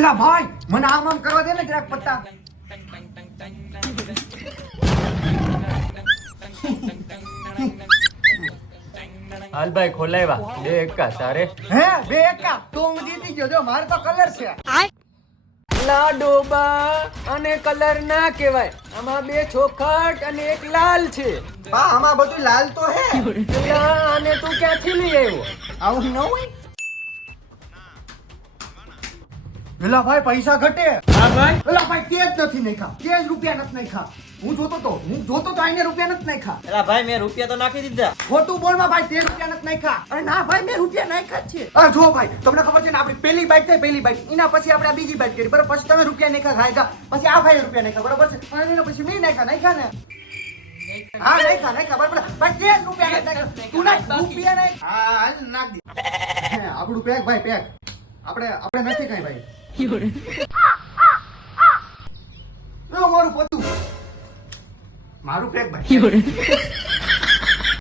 એલા ભાઈ મને આમ આમ કરવા દે ને જરાક પત્તા. હાલ ભાઈ ખોલાવ્યા બે એકા તારે. હે બે એકા? તો હું જીતી ગયો. જો મારે તો કલર છે. લાડોબા અને કલર ના કહેવાય. આમાં બે ચોખટ અને એક લાલ છે. હા આમાં બધું લાલ તો હે. અને તું ક્યાંથી લઈ આવ્યો? આવું ન હોય? એલા ભાઈ પૈસા ઘટે. હા ભાઈ. એલા ભાઈ તે જ નથી નાખ્યા. તે જ રૂપિયા નથી નાખ્યા. હું જોતો તો હું જોતો તો આઈને રૂપિયા નથી નાખ્યા. એલા ભાઈ મેં રૂપિયા તો નાખી દીધા. ખોટું બોલમાં ભાઈ તે રૂપિયા નથી નાખ્યા. અરે ના ભાઈ મેં રૂપિયા નાખ્યા જ છે. અરે જો ભાઈ તમને ખબર છે ને આપણી પહેલી બાઈક થઈ પહેલી બાઈક એના પછી આપણે આ બીજી બાઈક કરી. બરાબર પછી તમે રૂપિયા નાખ્યા ખાયગા પછી આ ભાઈ રૂપિયા નાખ્યા બરાબર છે? અને એના પછી મેં નાખ્યા નાખ્યા ને? હા નાખ્યા નાખ્યા બરાબર. ભાઈ તે રૂપિયા નાખ્યા. તું નાખ રૂપિયા નાખ. હા નાખ દે. આપણું પેક ભાઈ પેક આપણે આપણે નથી કઈ ભાઈ. મારું પેક ભાઈ.